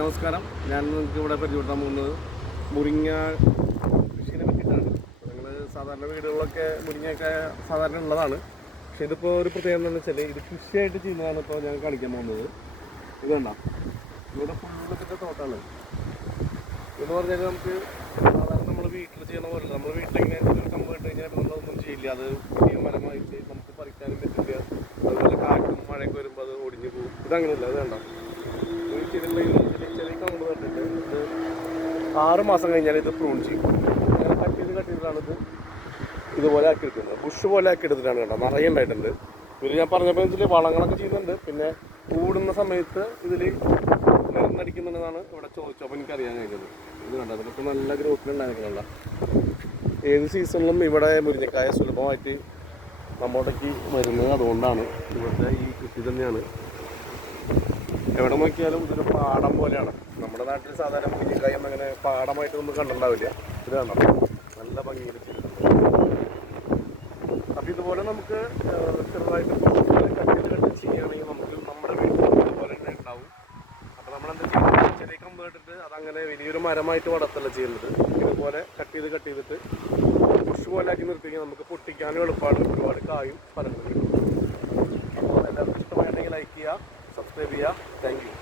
നമസ്കാരം. ഞാൻ നിങ്ങൾക്ക് ഇവിടെ പരിചയപ്പെടുത്താൻ പോകുന്നത് മുരിങ്ങ കൃഷിയെ പറ്റിയിട്ടാണ്. നിങ്ങൾ സാധാരണ വീടുകളിലൊക്കെ മുരിങ്ങയൊക്കെ സാധാരണ ഉള്ളതാണ്. പക്ഷേ ഇതിപ്പോൾ ഒരു പ്രത്യേകത എന്താണെന്ന് വെച്ചാൽ ഇത് കൃഷിയായിട്ട് ചെയ്യുന്നതാണ് ഇപ്പോൾ ഞാൻ കാണിക്കാൻ പോകുന്നത്. ഇത് കണ്ട ഇവിടെ ഫുള്ളത്തിൻ്റെ തോട്ടമാണ്. എന്ന് പറഞ്ഞാൽ നമുക്ക് സാധാരണ നമ്മൾ വീട്ടിൽ ചെയ്യണ പോലെ നമ്മൾ വീട്ടിലിങ്ങനെ ഒരു കമ്പ് ഇട്ട് കഴിഞ്ഞാൽ നമ്മളൊന്നും ചെയ്യില്ല. അത് വലിയ മരമായിട്ട് നമുക്ക് പറിക്കാനും പറ്റില്ല. അതുപോലെ കാറ്റും മഴയൊക്കെ വരുമ്പോൾ അത് ഒടിഞ്ഞു പോകും. ഇതങ്ങനെയല്ല. ഇത് കണ്ട ചെറിയ കമ്പ് കണ്ടിട്ട് ഇത് 6 മാസം കഴിഞ്ഞാൽ ഇത് പ്രൂൺ ചെയ്യും. അങ്ങനെ കട്ട് ചെയ്തിട്ടാണ് ഇത് ഇതുപോലെ ആക്കി എടുക്കുന്നത്. ബുഷ് പോലെ ആക്കി എടുത്തിട്ടാണ് കേട്ടോ. നിറയെ ഉണ്ടായിട്ടുണ്ട്. ഇതിൽ ഞാൻ പറഞ്ഞപ്പോൾ ഇതിൽ വളങ്ങളൊക്കെ ചെയ്യുന്നുണ്ട്. പിന്നെ കൂടുന്ന സമയത്ത് ഇതിൽ മരുന്നടിക്കുന്നുണ്ടെന്നാണ് ഇവിടെ ചോദിച്ചത്. അപ്പോൾ എനിക്കറിയാൻ കഴിഞ്ഞത്. ഇത് കണ്ടോ, അതിലൊക്കെ നല്ല ഗ്രോത്തിലുണ്ടായിരിക്കണല്ല. ഏത് സീസണിലും ഇവിടെ മുരിങ്ങക്കായ സുലഭമായിട്ട് നമ്മോട്ടേക്ക് വരുന്നത് അതുകൊണ്ടാണ്. ഇവിടുത്തെ ഈ കൃഷി തന്നെയാണ്. എവിടെ നോക്കിയാലും ഇതൊരു പാടം പോലെയാണ്. നമ്മുടെ നാട്ടിൽ സാധാരണ മുരിങ്ങക്കായ ഒന്നും അങ്ങനെ പാടമായിട്ടൊന്നും കണ്ടിട്ടുണ്ടാവില്ല. ഇത് കാണാം, നല്ല ഭംഗിയിൽ ചെയ്തിട്ടുണ്ട്. അപ്പം ഇതുപോലെ നമുക്ക് ചെറുതായിട്ട് കട്ട് ചെയ്യുകയാണെങ്കിൽ നമുക്ക് നമ്മുടെ വീട്ടിൽ ഇതുപോലെ തന്നെ ഉണ്ടാവും. അപ്പോൾ നമ്മളെന്താ ചെയ്യുന്നത്, ചെറിയ കമ്പ് ഇട്ടിട്ട് അതങ്ങനെ വലിയൊരു മരമായിട്ട് വളർത്തല്ല ചെയ്യുന്നത്. ഇതുപോലെ കട്ട് ചെയ്തിട്ട് ബുഷ് പോലെ ആക്കി നിർത്തിയെങ്കിൽ നമുക്ക് പൊട്ടിക്കാനും എളുപ്പമാണ്. ഒരുപാട് കായും ഫലങ്ങളും കിട്ടും. അപ്പോൾ എല്ലാവർക്കും ഇഷ്ടമായിട്ടുണ്ടെങ്കിൽ ലൈക്ക് ചെയ്യുക, സബ്സ്ക്രൈബ് ചെയ്യുക. Thank you.